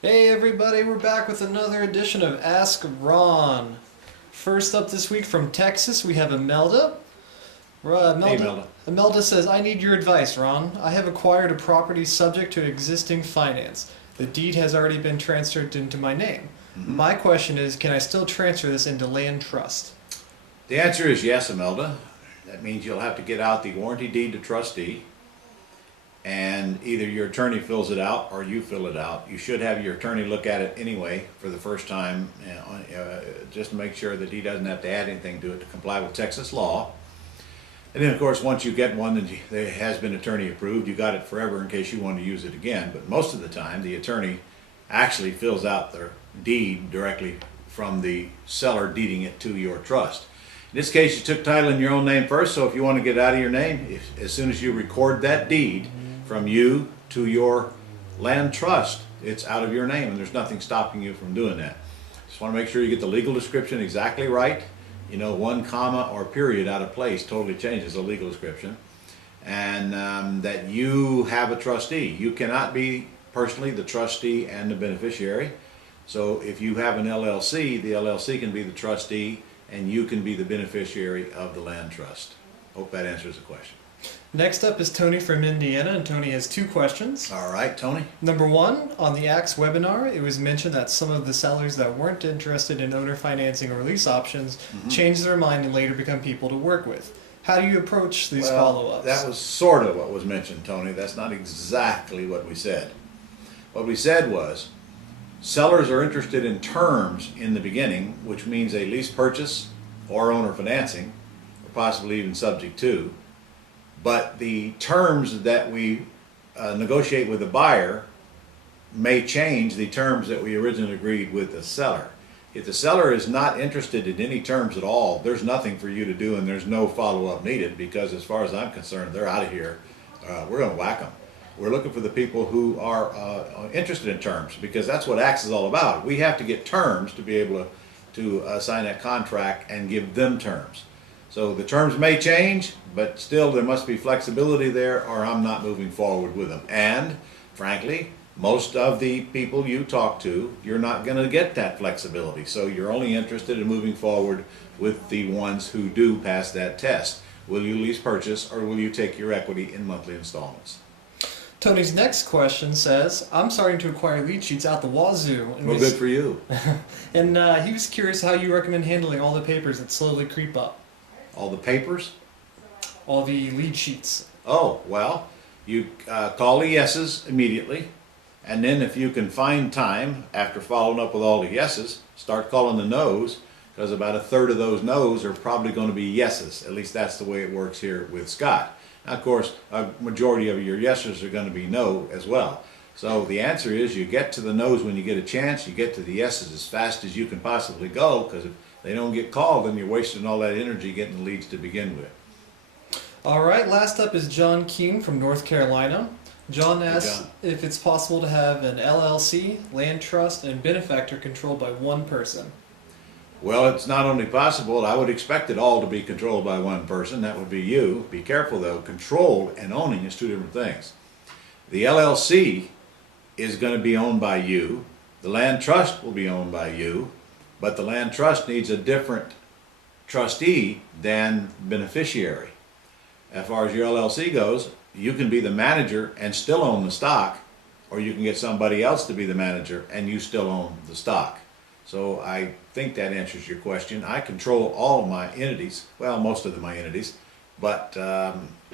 Hey everybody, we're back with another edition of Ask Ron. First up this week from Texas, we have Imelda. Hey, Melda. Imelda says, I need your advice, Ron. I have acquired a property subject to existing finance. The deed has already been transferred into my name. My question is, can I still transfer this into land trust? The answer is yes, Imelda. That means you'll have to get out the warranty deed to trustee, and either your attorney fills it out or you fill it out. You should have your attorney look at it anyway for the first time, just to make sure that he doesn't have to add anything to it to comply with Texas law. And then, of course, once you get one that has been attorney approved, you got it forever in case you want to use it again. But most of the time, the attorney actually fills out their deed directly from the seller deeding it to your trust. In this case, you took title in your own name first, so if you want to get it out of your name, as soon as you record that deed from you to your land trust, it's out of your name, and there's nothing stopping you from doing that. Just want to make sure you get the legal description exactly right. You know, one comma or period out of place totally changes the legal description. And that you have a trustee. You cannot be personally the trustee and the beneficiary. So if you have an LLC, the LLC can be the trustee and you can be the beneficiary of the land trust. Hope that answers the question. Next up is Tony from Indiana, and Tony has two questions. All right, Tony. Number one, on the AXE webinar, it was mentioned that some of the sellers that weren't interested in owner financing or lease options changed their mind and later become people to work with. How do you approach these follow-ups? That was sort of what was mentioned, Tony. That's not exactly what we said. What we said was, sellers are interested in terms in the beginning, which means a lease purchase or owner financing, or possibly even subject to. But the terms that we negotiate with the buyer may change the terms that we originally agreed with the seller. If the seller is not interested in any terms at all, there's nothing for you to do and there's no follow-up needed, because as far as I'm concerned, they're out of here. We're going to whack them. We're looking for the people who are interested in terms, because that's what AXE is all about. We have to get terms to be able to sign that contract and give them terms. So the terms may change, but still there must be flexibility there, or I'm not moving forward with them. And frankly, most of the people you talk to, you're not going to get that flexibility. So you're only interested in moving forward with the ones who do pass that test. Will you lease purchase, or will you take your equity in monthly installments? Tony's next question says, I'm starting to acquire lead sheets out the wazoo. And Well, good for you. And he was curious how you recommend handling all the papers that slowly creep up. All the papers? All the lead sheets. Oh, well, you call the yeses immediately, and then if you can find time after following up with all the yeses, start calling the nos, because about a third of those nos are probably going to be yeses. At least that's the way it works here with Scott. Now, of course, a majority of your yeses are going to be no as well. So the answer is, you get to the nos when you get a chance, you get to the yeses as fast as you can possibly go, because if they don't get called, then you're wasting all that energy getting leads to begin with. All right, last up is John Keene from North Carolina. John asks John. if it's possible to have an LLC, land trust, and benefactor controlled by one person. Well, it's not only possible, I would expect it all to be controlled by one person. That would be you. Be careful though, control and owning is two different things. The LLC is going to be owned by you. The land trust will be owned by you, but the land trust needs a different trustee than beneficiary. As far as your LLC goes, you can be the manager and still own the stock, or you can get somebody else to be the manager and you still own the stock. So I think that answers your question. I control all of my entities, well, most of my entities, but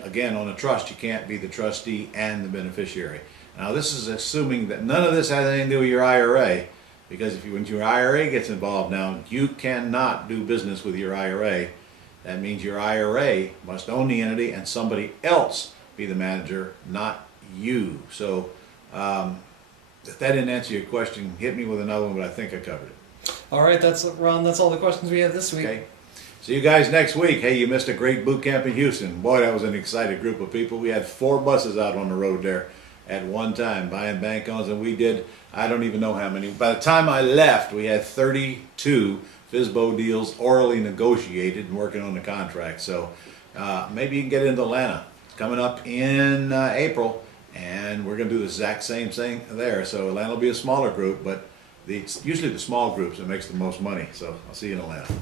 again, on a trust, you can't be the trustee and the beneficiary. Now, this is assuming that none of this has anything to do with your IRA, because when your IRA gets involved now, you cannot do business with your IRA. That means your IRA must own the entity and somebody else be the manager, not you. So if that didn't answer your question, hit me with another one, but I think I covered it. All right, Ron, that's all the questions we have this week. Okay. See you guys next week. Hey, you missed a great boot camp in Houston. Boy, that was an excited group of people. We had 4 buses out on the road there at one time buying bank-ons, and we did, I don't even know how many. By the time I left, we had 32 FSBO deals orally negotiated and working on the contract. So maybe you can get into Atlanta. It's coming up in April, And we're gonna do the exact same thing there. So Atlanta will be a smaller group, but it's usually the small groups that makes the most money. So I'll see you in Atlanta.